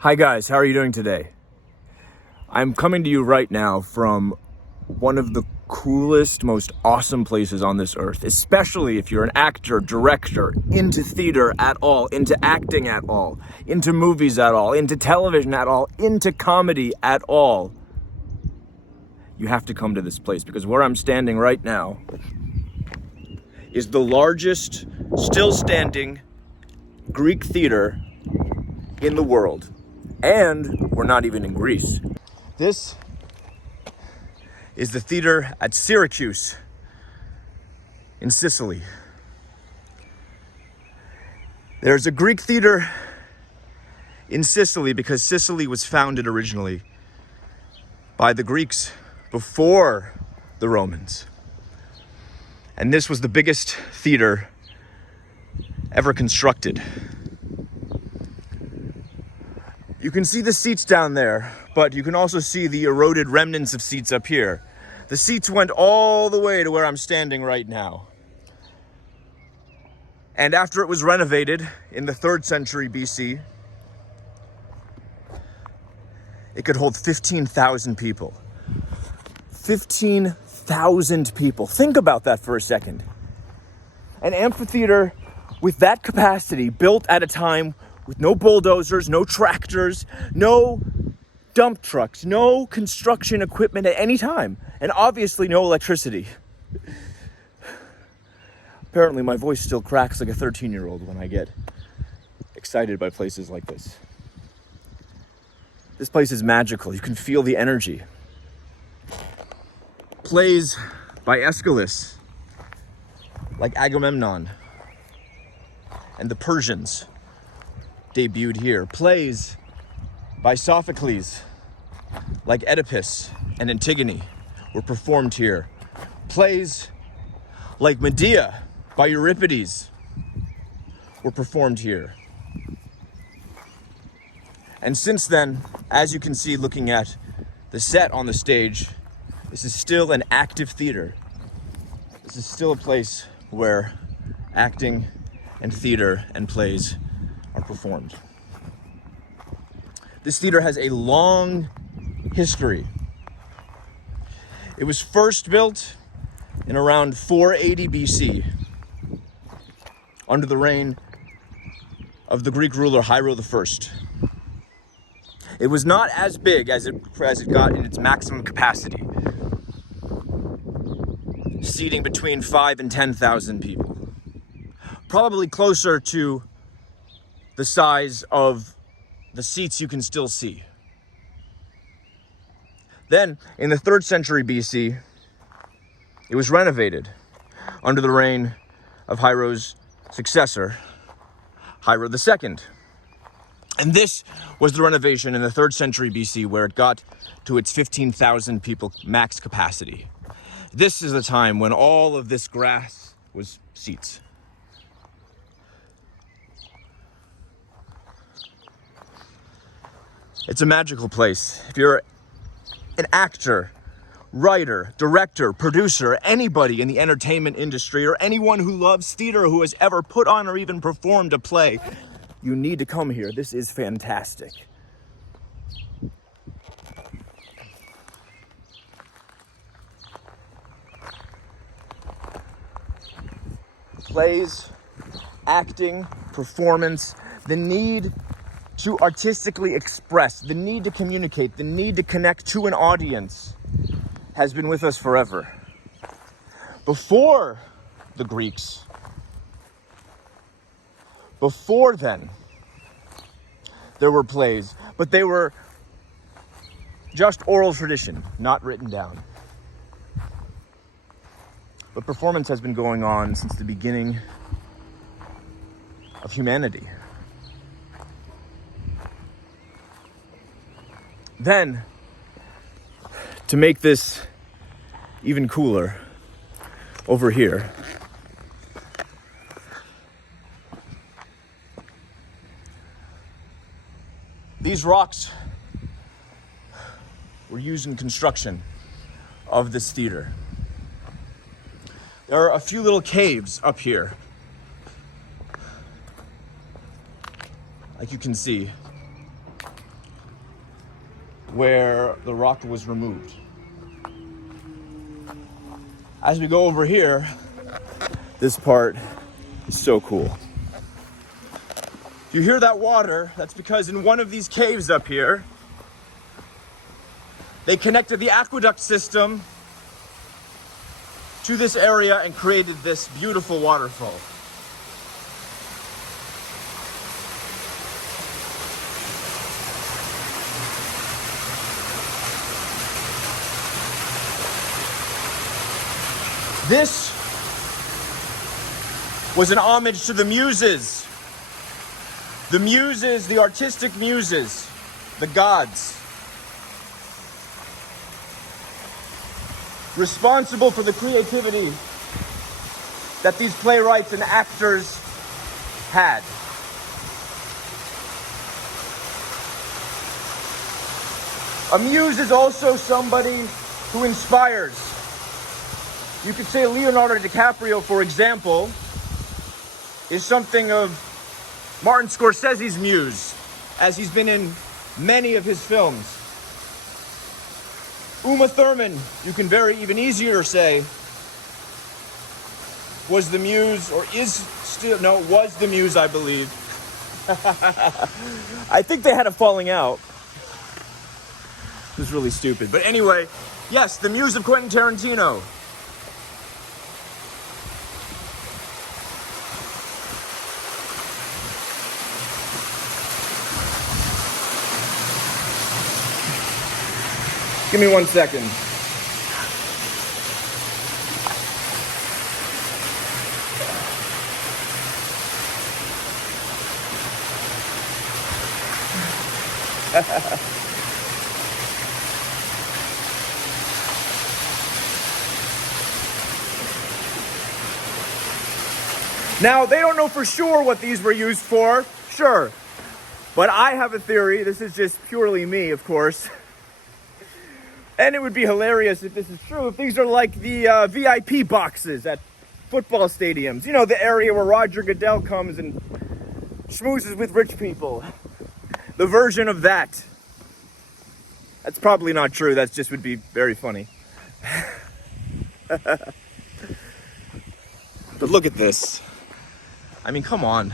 Hi guys, how are you doing today? I'm coming to you right now from one of the coolest, most awesome places on this earth, especially if you're an actor, director, into theater at all, into acting at all, into movies at all, into television at all, into comedy at all. You have to come to this place because where I'm standing right now is the largest, still standing Greek theater in the world. And we're not even in Greece. This is the theater at Syracuse in Sicily. There's a Greek theater in Sicily because Sicily was founded originally by the Greeks before the Romans. And this was the biggest theater ever constructed. You can see the seats down there, but you can also see the eroded remnants of seats up here. The seats went all the way to where I'm standing right now. And after it was renovated in the 3rd century BC, it could hold 15,000 people. 15,000 people. Think about that for a second. An amphitheater with that capacity, built at a time with no bulldozers, no tractors, no dump trucks, no construction equipment at any time, and obviously no electricity. Apparently my voice still cracks like a 13-year-old when I get excited by places like this. This place is magical. You can feel the energy. Plays by Aeschylus, like Agamemnon and the Persians, debuted here. Plays by Sophocles, like Oedipus and Antigone, were performed here. Plays like Medea by Euripides were performed here. And since then, as you can see looking at the set on the stage, this is still an active theater. This is still a place where acting and theater and plays are performed. This theater has a long history. It was first built in around 480 BC under the reign of the Greek ruler Hiero I. It was not as big as it got in its maximum capacity, seating between 5,000 and 10,000 people. Probably closer to the size of the seats you can still see. Then, in the 3rd century BC, it was renovated under the reign of Hiero's successor, Hiero II. And this was the renovation in the 3rd century BC where it got to its 15,000 people max capacity. This is the time when all of this grass was seats. It's a magical place. If you're an actor, writer, director, producer, anybody in the entertainment industry, or anyone who loves theater who has ever put on or even performed a play, you need to come here. This is fantastic. Plays, acting, performance, the need to artistically express, the need to communicate, the need to connect to an audience has been with us forever. Before the Greeks, before then, there were plays, but they were just oral tradition, not written down. But performance has been going on since the beginning of humanity. Then, to make this even cooler, over here, these rocks were used in construction of this theater. There are a few little caves up here, like you can see. where the rock was removed. As we go over here, this part is so cool. If you hear that water, that's because in one of these caves up here, they connected the aqueduct system to this area and created this beautiful waterfall. This was an homage to the muses. The muses, the artistic muses, the gods. Responsible for the creativity that these playwrights and actors had. A muse is also somebody who inspires. You could say Leonardo DiCaprio, for example, is something of Martin Scorsese's muse, as he's been in many of his films. Uma Thurman, you can even easier say, was the muse, or was the muse, I believe. I think they had a falling out. It was really stupid. But anyway, yes, the muse of Quentin Tarantino. Give me 1 second. Now, they don't know for sure what these were used for, sure. But I have a theory, this is just purely me, of course. And it would be hilarious if this is true, if these are like the VIP boxes at football stadiums. You know, the area where Roger Goodell comes and schmoozes with rich people. The version of that. That's probably not true, that just would be very funny. But look at this. I mean, come on.